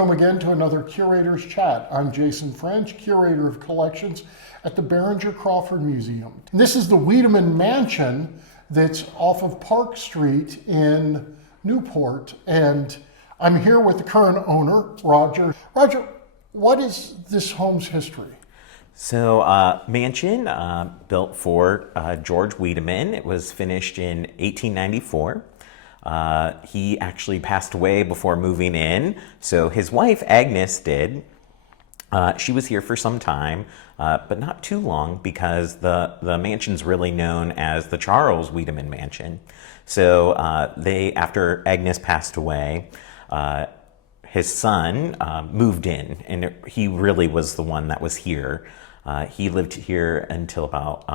welcome again to another Curator's Chat. I'm Jason French, Curator of Collections at the Behringer-Crawford Museum. This is the Wiedemann Mansion that's off of Park Street in Newport, and I'm here with the current owner, Roger. Roger, what is this home's history? So, mansion built for George Wiedemann. It was finished in 1894. He actually passed away before moving in. So his wife, Agnes, did. She was here for some time, but not too long because the mansion's really known as the Charles Wiedemann Mansion. So after Agnes passed away, his son moved in, and he really was the one that was here. He lived here until about,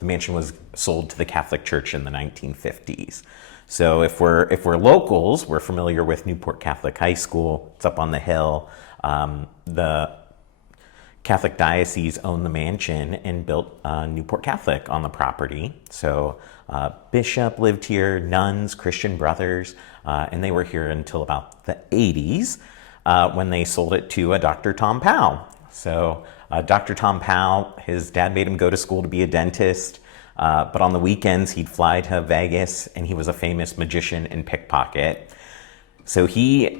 the mansion was sold to the Catholic Church in the 1950s. So if we're locals, we're familiar with Newport Catholic High School. It's up on the hill. The Catholic Diocese owned the mansion and built Newport Catholic on the property. So Bishop lived here, nuns, Christian brothers, and they were here until about the 80s when they sold it to a Dr. Tom Powell. So Dr. Tom Powell, his dad made him go to school to be a dentist. But on the weekends, he'd fly to Vegas, and he was a famous magician and pickpocket. So he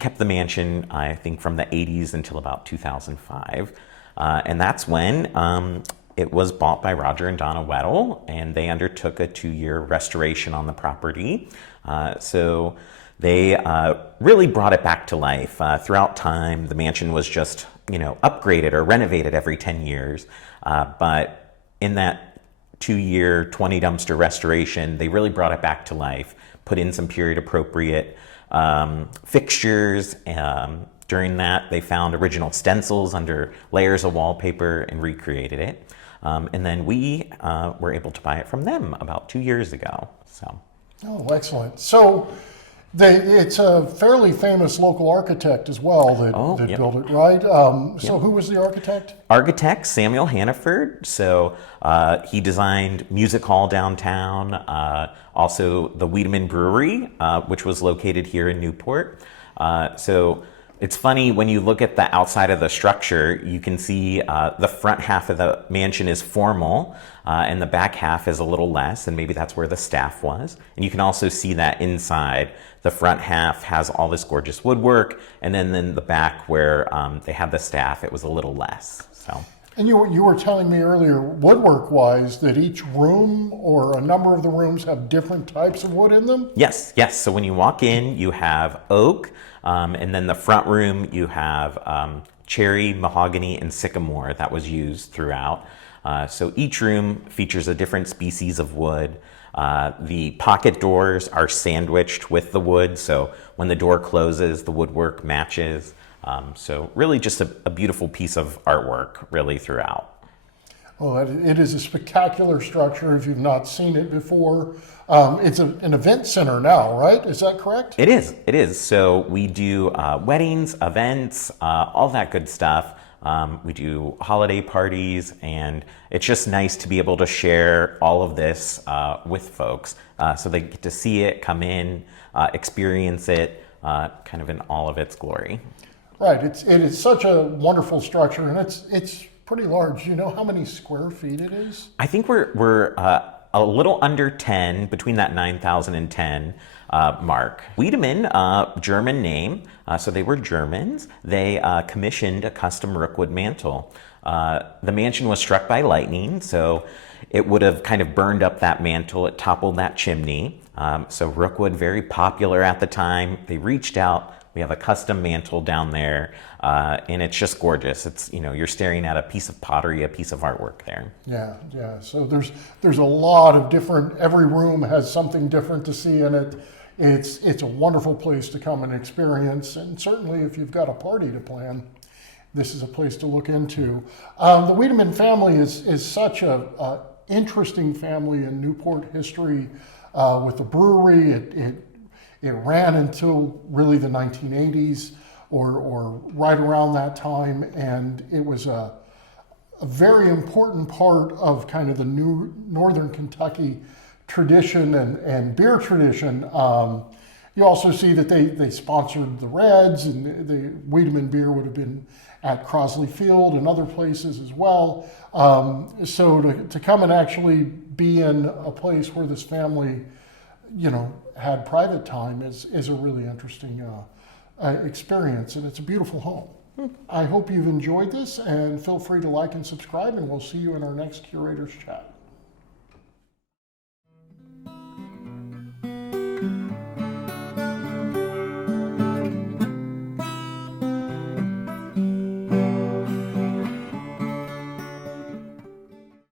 kept the mansion, I think, from the 80s until about 2005. And that's when it was bought by Roger and Donna Weddle, and they undertook a 2-year restoration on the property. So they really brought it back to life. Throughout time, the mansion was just, upgraded or renovated every 10 years. But in that 2-year, 20 dumpster restoration, they really brought it back to life, put in some period appropriate fixtures. During that, they found original stencils under layers of wallpaper and recreated it. And then we were able to buy it from them about 2 years ago. So. Oh, excellent. So it's a fairly famous local architect as well that yep. built it, right? So Yep. Who was the architect? Architect Samuel Hannaford. So he designed Music Hall downtown, also the Wiedemann Brewery, which was located here in Newport. So it's funny, when you look at the outside of the structure, you can see the front half of the mansion is formal, and the back half is a little less, and maybe that's where the staff was. And you can also see that inside. The front half has all this gorgeous woodwork, and then in the back where they had the staff, it was a little less. So. And you were telling me earlier, woodwork-wise, that each room or a number of the rooms have different types of wood in them? Yes. So when you walk in, you have oak, and then the front room, you have cherry, mahogany, and sycamore that was used throughout. So each room features a different species of wood. The pocket doors are sandwiched with the wood, so when the door closes, the woodwork matches. So really just a beautiful piece of artwork really throughout. Well, it is a spectacular structure if you've not seen it before. It's an event center now, right? Is that correct? It is. So we do weddings, events, all that good stuff. We do holiday parties, and it's just nice to be able to share all of this with folks. So they get to see it, come in, experience it, kind of in all of its glory. Right. It is such a wonderful structure, and it's pretty large. Do you know how many square feet it is? I think we're a little under 10, between that 9,000 and 10 mark. Wiedemann, German name, so they were Germans. They commissioned a custom rookwood mantle. The mansion was struck by lightning, so it would have kind of burned up that mantle. It toppled that chimney. So rookwood, very popular at the time. They reached out. We have a custom mantle down there, and it's just gorgeous. It's, you're staring at a piece of pottery, a piece of artwork there. Yeah. So there's a lot of different, every room has something different to see in it. It's a wonderful place to come and experience, and certainly if you've got a party to plan, this is a place to look into. The Wiedemann family is such a interesting family in Newport history with the brewery. It ran until really the 1980s or right around that time, and it was a very important part of kind of the new Northern Kentucky tradition and beer tradition. You also see that they sponsored the Reds, and the Wiedemann beer would have been at Crosley Field and other places as well. So to come and actually be in a place where this family, had private time is a really interesting experience, and it's a beautiful home. I hope you've enjoyed this, and feel free to like and subscribe, and we'll see you in our next Curator's Chat.